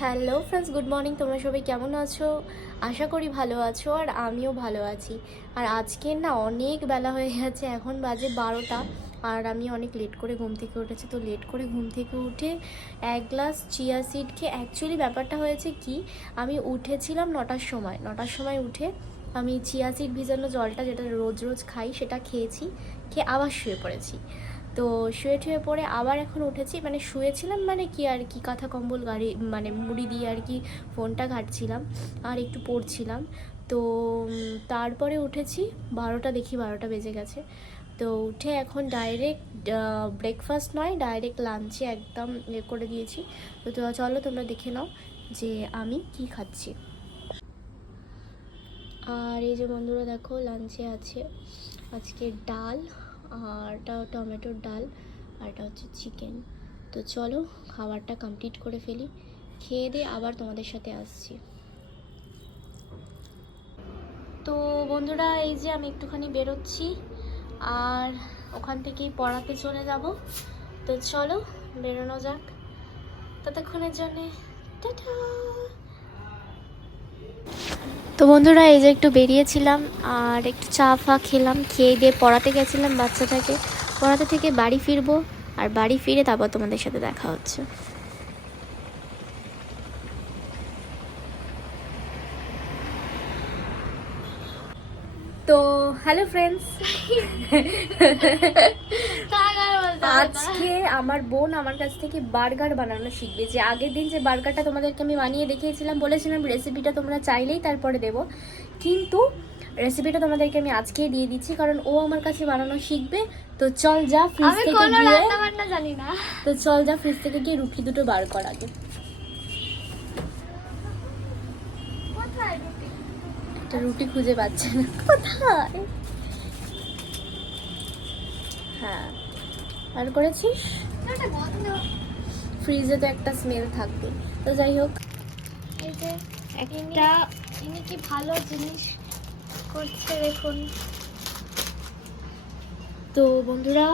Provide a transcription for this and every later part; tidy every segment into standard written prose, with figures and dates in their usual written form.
Hello friends, good morning. তোমরা সবাই কেমন আছো? আশা করি ভালো আছো, আর আমিও ভালো আছি। আর আজকে না অনেক বেলা হয়ে গেছে, এখন বাজে 12টা। আর আমি অনেক লেট করে ঘুম থেকে উঠেছি। তো লেট করে ঘুম থেকে উঠে এক গ্লাস চিয়া সিড খেয়ে, অ্যাকচুয়ালি ব্যাপারটা হয়েছে কি, আমি উঠেছিলাম 9টার সময় উঠে আমি চিয়া সিড ভিজানো জলটা, যেটা রোজ রোজ খাই, সেটা খেয়েছি। খেয়ে আবার শুয়ে পড়েছি। তো শুয়ে টুয়ে পড়ে আবার এখন উঠেছি, মানে শুয়েছিলাম মানে কি আর কি, কাঁথা কম্বল গাড়ি মানে মুড়ি দিয়ে আর কি ফোনটা ঘাঁটছিলাম আর একটু পড়ছিলাম। তো তারপরে উঠেছি 12টা, দেখি 12টা বেজে গেছে। তো উঠে এখন ডাইরেক্ট ব্রেকফাস্ট নয়, ডাইরেক্ট লাঞ্চে একদম করে দিয়েছি। তো চলো তোমরা দেখে নাও যে আমি কি খাচ্ছি। আর এই যে বন্ধুরা দেখো, লাঞ্চে আছে আজকে ডাল, আর এটা টমেটোর ডাল, আর এটা হচ্ছে চিকেন। তো চলো খাবারটা কমপ্লিট করে ফেলি, খেয়ে দিয়ে আবার তোমাদের সাথে আসছি। তো বন্ধুরা, এই যে আমি একটুখানি বেরোচ্ছি, আর ওখান থেকেই পড়াতে চলে যাব। তো চলো বেরোনো যাক, ততক্ষণের জন্যে টাটা। তো বন্ধুরা, এই যে একটু বেরিয়েছিলাম আর একটু চা ফা খেলাম, খেয়ে দিয়ে পড়াতে গেছিলাম বাচ্চাটাকে। পড়াতে থেকে বাড়ি ফিরবো, আর বাড়ি ফিরে তারপর তোমাদের সাথে দেখা হচ্ছে। তো হ্যালো ফ্রেন্ডস, আজকে আমার বোন আমার কাছ থেকে বার্গার বানানো শিখবে। যে আগের দিন যে বার্গারটা তোমাদেরকে আমি বানিয়ে দেখিয়েছিলাম, বলেছিলাম রেসিপিটা তোমরা চাইলেই তারপরে দেবো, কিন্তু রেসিপিটা তোমাদেরকে আমি আজকেই দিয়ে দিচ্ছি, কারণ ও আমার কাছে বানানো শিখবে। তো চল যা ফ্রিজ থেকে গিয়ে, জানি না, তো চল যা ফ্রিজ থেকে গিয়ে রুটি দুটো বার কর আগে। একটা রুটি খুঁজে পাচ্ছে না, কোথায়? হ্যাঁ, বার করেছিস? ফ্রিজে তো একটা স্মেল থাকবে। তো যাই হোক, এই যে একটা ইনি কি ভালো জিনিস করছে দেখুন। তো বন্ধুরা,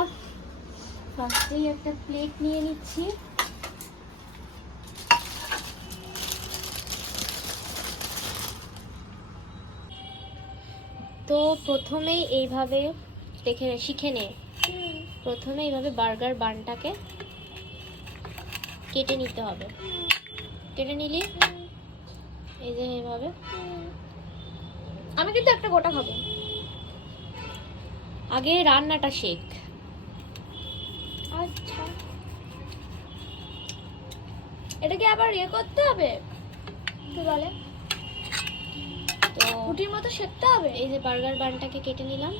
ফার্স্টেই একটা প্লেট নিয়ে নিচ্ছি। তো প্রথমেই এইভাবে শিখে নে। প্রথমে এইভাবে বার্গার বানটাকে কেটে নিতে হবে। কেটে নিলি, এই যে এইভাবে। আমি কিন্তু একটা গোটা খাবো। আগে রান্নাটা শেখ। আচ্ছা, এটাকে আবার করতে হবে, কি বলে, তো রুটির মতো সেকতে হবে। এই যে বার্গার বানটাকে কেটে নিলাম।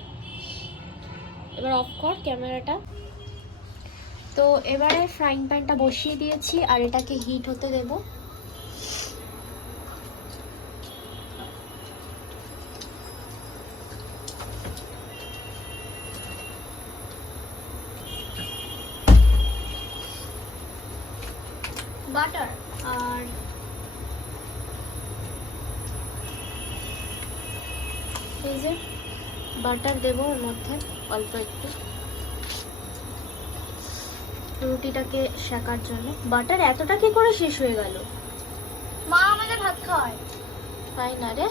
এবার অফ কর ক্যামেরাটা। তো এবারে ফ্রাইং প্যানটা বসিয়ে দিয়েছি, আর এটাকে হিট হতে দেব। বাটার আর এই যে বাটার দেবো ওর মধ্যে অল্প একটু, রুটিটাকে শেকার জন্য। বাটার এতটা কি করে শেষ হয়ে গেল? মা আমাদের ভাত খাওয়ায়। তাই না রে?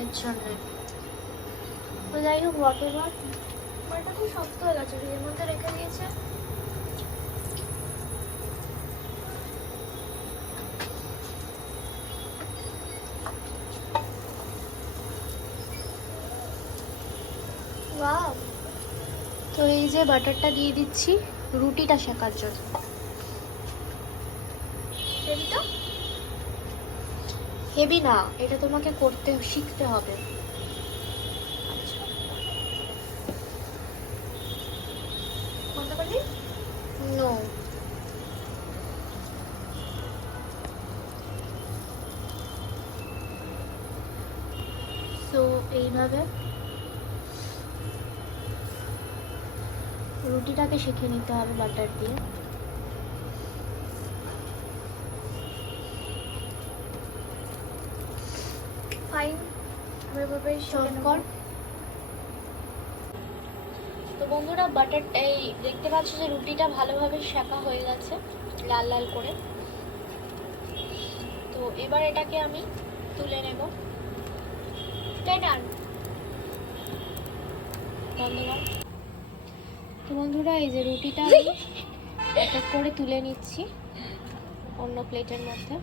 এর জন্য। তো যাই হোক, বাটারটা খুব শক্ত হয়ে গেছে, এর মধ্যে রেখে দিয়েছে। ওয়াও। তো এই যে বাটারটা দিয়ে দিচ্ছি রুটিটা শেকার জন্য। হেভি না, এটা তোমাকে করতে শিখতে হবে। আচ্ছা, কোনটা করলি? নো। তো এইভাবে রুটিটাকে শিখে নিতে হবে বাটার দিয়ে। ফাইন, কর। তো বন্ধুরা, বাটারটা এই দেখতে পাচ্ছ যে রুটিটা ভালোভাবে সেঁকা হয়ে গেছে লাল লাল করে। তো এবার এটাকে আমি তুলে নেব। বন্ধুগণ, তো বন্ধুরা এই যে রুটিটা আমি এক এক করে তুলে নিচ্ছি অন্য প্লেটের মধ্যে।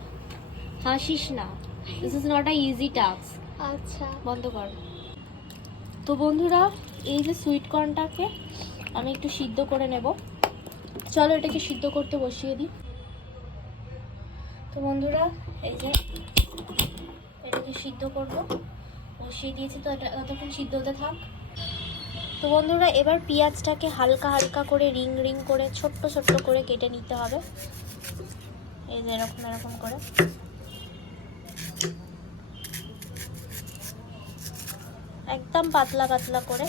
হাসিস না, this is not a easy task. আচ্ছা, বন্ধ কর। তো বন্ধুরা এই যে সুইট কর্নটাকে আমি একটু সিদ্ধ করে নেব। চলো এটাকে সিদ্ধ করতে বসিয়ে দিই। তো বন্ধুরা এই যে এটাকে সিদ্ধ করব, বসিয়ে দিয়েছি। তো এটা ততক্ষণ সিদ্ধ হতে থাক। তো বন্ধুরা এবার পেঁয়াজটাকে হালকা হালকা করে রিং রিং করে ছোট্ট ছোট্ট করে কেটে নিতে হবে। এই যে এরকম এরকম করে। একদম পাতলা পাতলা করে।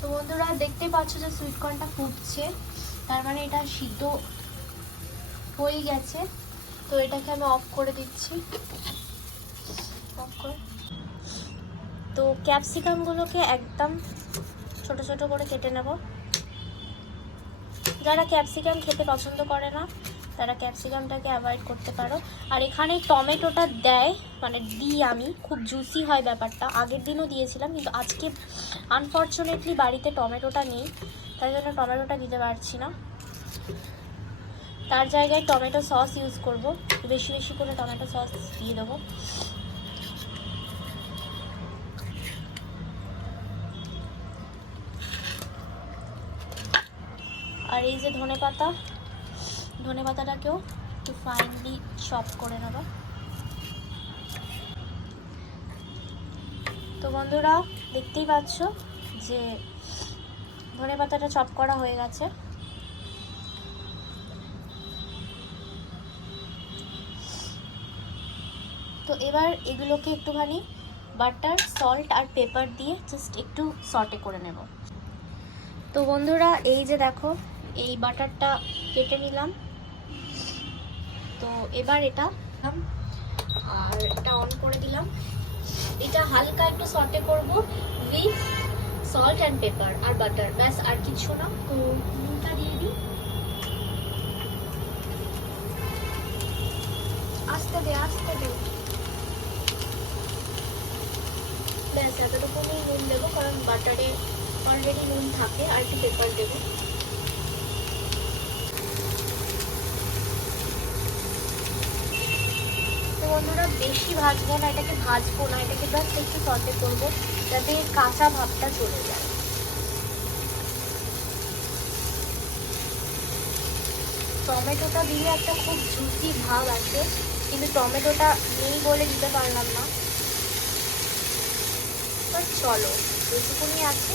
তো বন্ধুরা দেখতে পাচ্ছ যে সুইট কর্নটা ফুটছে, তার মানে এটা সিদ্ধ হয়ে গেছে। তো এটাকে আমি অফ করে দিচ্ছি। অফ করে তো ক্যাপসিকামগুলোকে একদম ছোট ছোট করে কেটে নেব। যারা ক্যাপসিকাম খেতে পছন্দ করে না তারা ক্যাপসিকামটাকে অ্যাভয়েড করতে পারো। আর এখানে টমেটোটা দেয়, মানে দিই আমি, খুব জুসি হয় ব্যাপারটা। আগের দিনও দিয়েছিলাম, কিন্তু আজকে আনফর্চুনেটলি বাড়িতে টমেটোটা নেই, তাই জন্য টমেটোটা দিতে পারছি না। তার জায়গায় টমেটো সস ইউজ করব, বেশি বেশি করে টমেটো সস দিয়ে দেবো। আর এই যে ধনে পাতাটাকেও একটু ফাইনলি চপ করে নেব। তো বন্ধুরা দেখতেই পাচ্ছ যে ধনে পাতাটা চপ করা হয়ে গেছে। তো এবার এগুলোকে একটুখানি বাটার, সল্ট আর পেপার দিয়ে জাস্ট একটু সটে করে নেব। তো বন্ধুরা এই যে দেখো এই বাটারটা কেটে নিলাম। তো এবার এটা আর এটা অন করে দিলাম। এটা হালকা একটু সটে করব উইথ সল্ট অ্যান্ড পেপার আর বাটার, ব্যাস আর কিছু না। তো নুনটা দিয়ে দিই, আস্তে দে আস্তে দে। ব্যাস এতটুকুনি নুন দেবো, কারণ বাটারে অলরেডি নুন থাকে। আর একটু পেপার দেবো। তো বন্ধুরা বেশি ভাজবো না, এটাকে ভাজবো না, এটাকে জাস্ট একটু সটে করবো যাতে কাঁচা ভাবটা চলে যায়। টমেটোটা দিয়ে একটা খুব জুসি ভাব আছে, কিন্তু টমেটোটা নেই বলে দিতে পারলাম না। বাট চলো যেটুকুনি আছে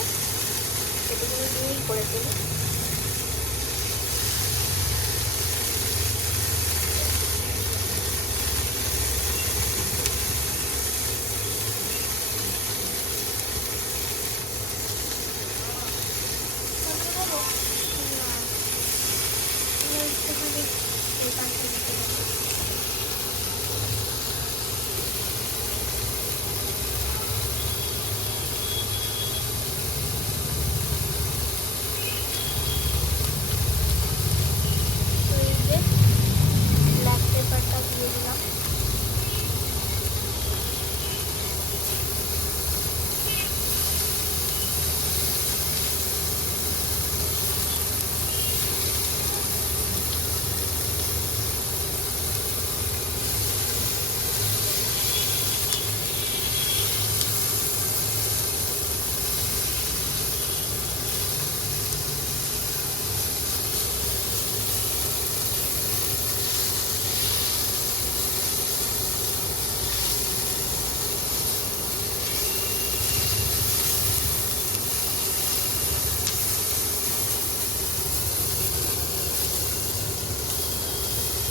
সেটুকুনি দিয়েই করে ফেলি। একটুখানি এই পাশে দিতে হবে। তো এই যে ব্ল্যাক পেপারটা দিয়ে দিলাম।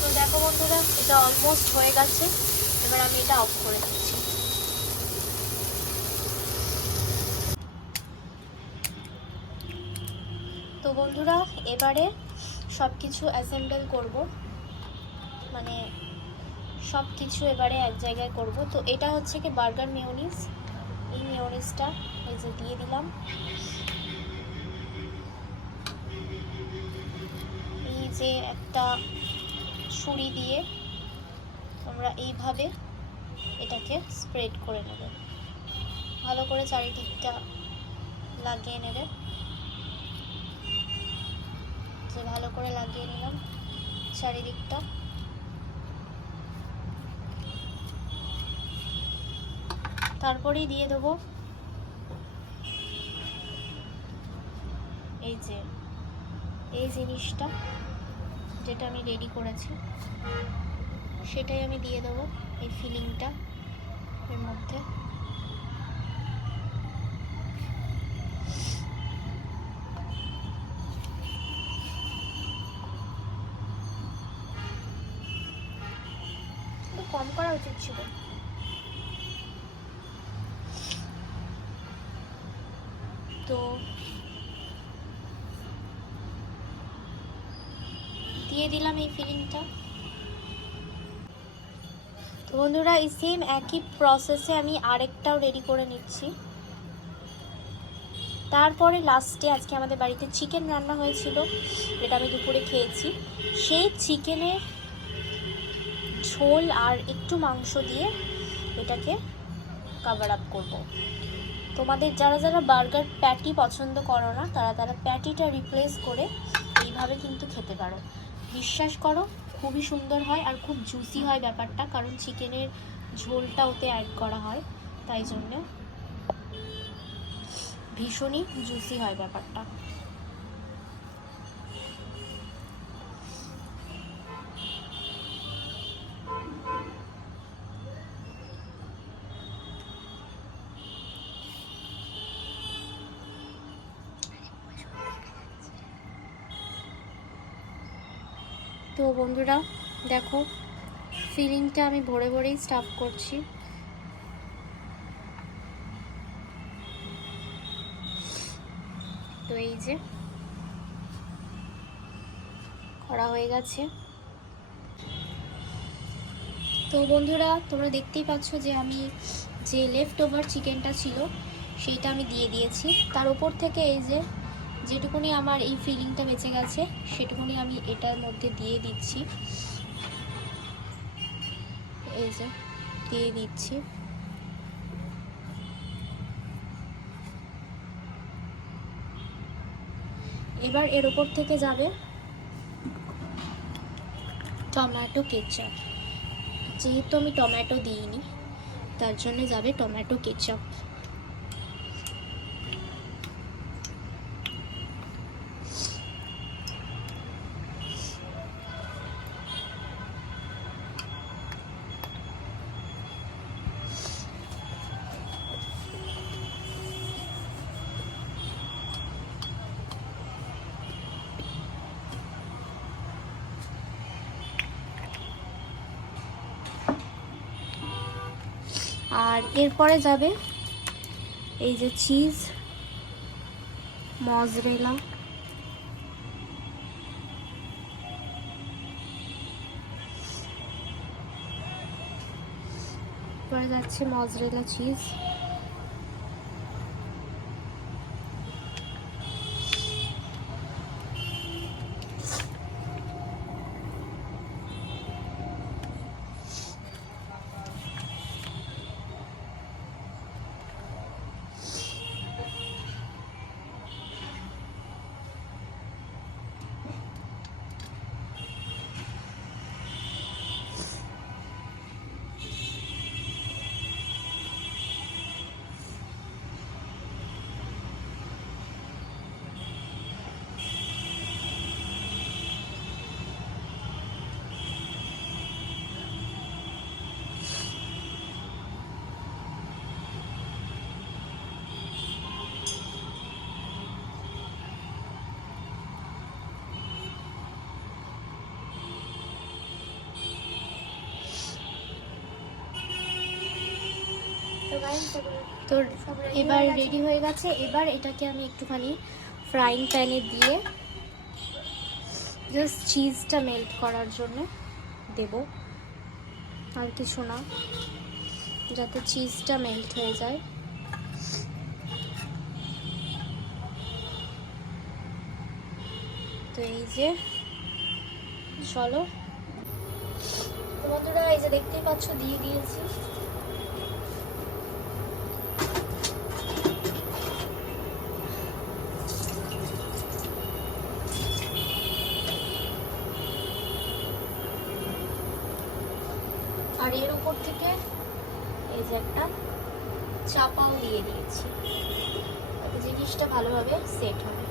তো দেখো বন্ধুরা এটা অলমোস্ট হয়ে গেছে। এবার আমি এটা অফ করে দিচ্ছি। তো বন্ধুরা এবারে সব কিছু অ্যাসেম্বল করব, মানে সব কিছু এবারে এক জায়গায় করব। তো এটা হচ্ছে কি বার্গার মেয়োনিজ। এই মেয়োনিজ চিজটা এই যে দিয়ে দিলাম। এই যে একটা ছুরি দিয়ে তোমরা এইভাবে এটাকে স্প্রেড করে নেবে, ভালো করে চারিদিকটা লাগিয়ে নেবে। যে ভালো করে লাগিয়ে নিলাম চারিদিকটা। তারপরেই দিয়ে দেবো এই যে এই জিনিসটা যেটা আমি রেডি করেছি, সেটাই আমি দিয়ে দেবো এই ফিলিংটা এর মধ্যে। কম করা উচিত ছিল। তো দিয়ে দিলাম এই ফিলিংটা। তো বন্ধুরা এই সেম একই প্রসেসে আমি আরেকটাও রেডি করে নিচ্ছি। তারপরে লাস্টে আজকে আমাদের বাড়িতে চিকেন রান্না হয়েছিল, যেটা আমি দুপুরে খেয়েছি। সেই চিকেনের ঝোল আর একটু মাংস দিয়ে এটাকে কভার আপ করবো। তোমাদের যারা যারা বার্গার প্যাটি পছন্দ করো না, তারা প্যাটিটা রিপ্লেস করে এইভাবে কিন্তু খেতে পারো। বিশ্বাস করো খুবই সুন্দর হয় আর খুব জুসি হয় ব্যাপারটা, কারণ চিকেনের ঝোলটা ওতে অ্যাড করা হয়, তাই জন্য ভীষণই জুসি হয় ব্যাপারটা। তো বন্ধুরা দেখো ফিলিংটা আমি ভরে ভরেই স্টাফ করছি। তো এই যে করা হয়ে গেছে। তো বন্ধুরা তোমরা দেখতেই পাচ্ছ যে আমি যে লেফট ওভার চিকেনটা ছিল সেইটা আমি দিয়ে দিয়েছি। তার উপর থেকে এই যে যেটুকুনি আমার এই ফিলিংটা বেঁচে গেছে সেটুকুনি আমি এটার মধ্যে দিয়ে দিচ্ছি। এই যে দিয়ে দিচ্ছি। এবার এর উপর থেকে যাবে টমেটো কেচাপ। যেহেতু আমি টমেটো দিইনি তার জন্য যাবে টমেটো কেচাপ। আর এরপরে যাবে এই যে চিজ, মজরেলা, পরে যাচ্ছে মজরেলা চিজ। তো এবার রেডি হয়ে গেছে। এবার এটাকে আমি একটুখানি ফ্রাইং প্যানে দিয়ে জাস্ট চিজটা মেল্ট করার জন্য দেব, আর কিছু না, যাতে চিজটা মেল্ট হয়ে যায়। তো এই যে চলো তো বন্ধুরা, এই যে দেখতেই পাচ্ছ দিয়ে দিয়েছি। আর এর উপর থেকে এই যে একটা চাপাও দিয়ে দিয়েছি, তাতে জিনিসটা ভালোভাবে সেট হবে।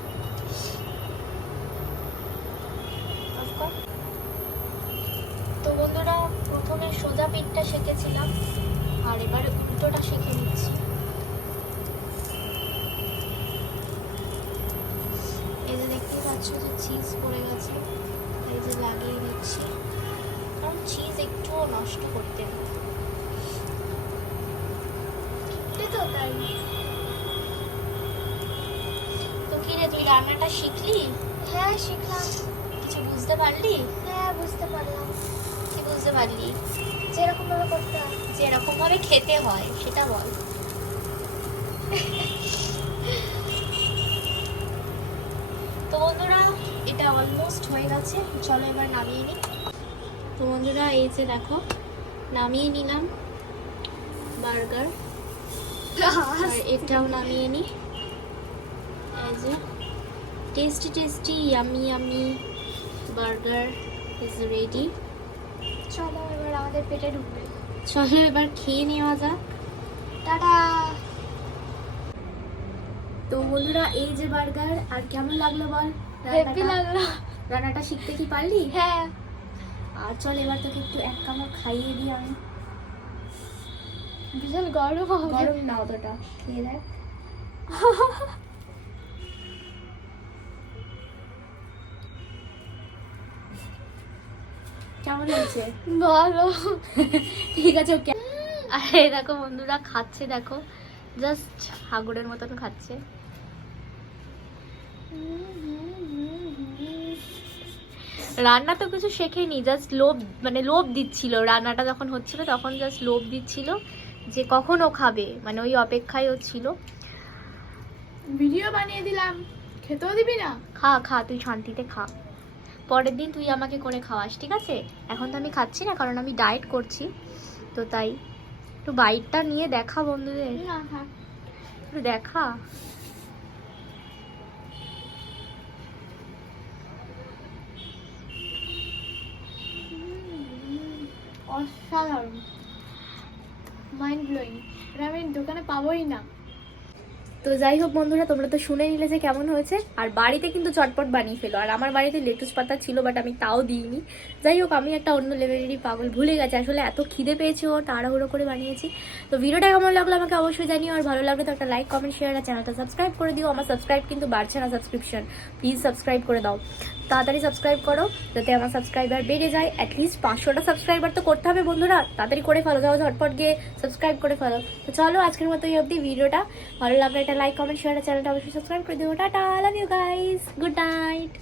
তো বন্ধুরা, প্রথমে সোজা পিঠটা সেঁকেছিলাম, আর এবার উল্টোটা সেঁকে নিচ্ছি। এই যে দেখতেই পাচ্ছ যে চিজ পড়ে গেছে, এই যে লাগিয়ে দিচ্ছি, কারণ চিজ একটুও নষ্ট করতে না। তো তাই। তো কি রে, তুই রান্নাটা শিখলি? হ্যাঁ শিখলাম। কিছু বুঝতে পারলি? হ্যাঁ বুঝতে পারলাম। কি বুঝতে পারলি? যেরকম ভাবে করতে হয়। যেরকম ভাবে খেতে হয় সেটা বল। তো বন্ধুরা, এটা অলমোস্ট হয়ে গেছে, চলো এবার নামিয়ে নিই। তো বন্ধুরা, এই যে দেখো নামিয়ে নিলাম বার্গার, আর এটাও নামিয়ে নিই। এই যে tasty tasty yummy yummy burger is ready. চলো এবার আমাদের পেটে ঢুকবে। চলো এবার খেয়ে নেওয়া যাক। টাটা। তো বন্ধুরা, এই যে বার্গার, আর কেমন লাগলো বল? হেভি লাগলো। রান্নাটা শিখতে কি পারলি? হ্যাঁ। আর চল এবার তোকে একটু এক কামড় খাইয়ে দিই আমি। ভীষণ গরম হবে। গরম না অতটা, খেয়ে দেখ। কেমন হয়েছে? ভালো। ঠিক আছে ওকে। আরে দেখো বন্ধুরা, খাচ্ছে দেখো, জাস্ট হাগুড়ের মতন খাচ্ছে। রান্না তো কিছু শেখেনি, জাস্ট লোভ, মানে লোভ দিচ্ছিল। রান্নাটা যখন হচ্ছিল তখন জাস্ট লোভ দিচ্ছিল যে কখন ও খাবে, মানে ওই অপেক্ষায় ও ছিল। ভিডিও বানিয়ে দিলাম, খেতেও দিবি না? খা খা, তুই শান্তিতে খা, পরের দিন তুই আমাকে করে খাওয়াস, ঠিক আছে? এখন তো আমি খাচ্ছি না, কারণ আমি ডায়েট করছি, তো তাই একটু বাইটটা নিয়ে দেখা বন্ধুদের, না হ্যাঁ। একটু দেখা। অসাধারণ, মাইন্ড ব্লোয়িং। এটা আমি দোকানে পাবোই না। তো যাই হোক বন্ধুরা, তোমরা তো শুনে নিলে যে কেমন হয়েছে। আর বাড়িতে কিন্তু চটপট বানিয়ে ফেলো। আর আমার বাড়িতে লেটুস পাতা ছিল, বাট আমি তাও দিইনি। যাই হোক, আমি একটা অন্য লেভেলেরই পাগল, ভুলে গেছে আসলে, এত খিদে পেয়েছে ও, তাড়াহুড়ো করে বানিয়েছি। তো ভিডিওটা কেমন লাগলো আমাকে অবশ্যই জানিও, আর ভালো লাগলে তো একটা লাইক কমেন্ট শেয়ার আর চ্যানেলটা সাবস্ক্রাইব করে দিও। আমার সাবস্ক্রাইব কিন্তু বাড়ছে না, সাবস্ক্রিপশন, প্লিজ সাবস্ক্রাইব করে দাও, তাড়াতাড়ি সাবস্ক্রাইব করো, যাতে আমার সাবস্ক্রাইবার বেড়ে যায়। অ্যাটলিস্ট 500টা সাবস্ক্রাইবার তো করতে হবে বন্ধুরা, তাড়াতাড়ি করে ফেলো, যাও ঝটপট গিয়ে সাবস্ক্রাইব করে ফেলো। তো চলো আজকের মতো এই অবধি। ভিডিওটা ভালো লাগলে একটা লাইক কমেন্ট শেয়ার আর চ্যানেলটা অবশ্যই সাবস্ক্রাইব করে দিও। Tata, love you guys, good night.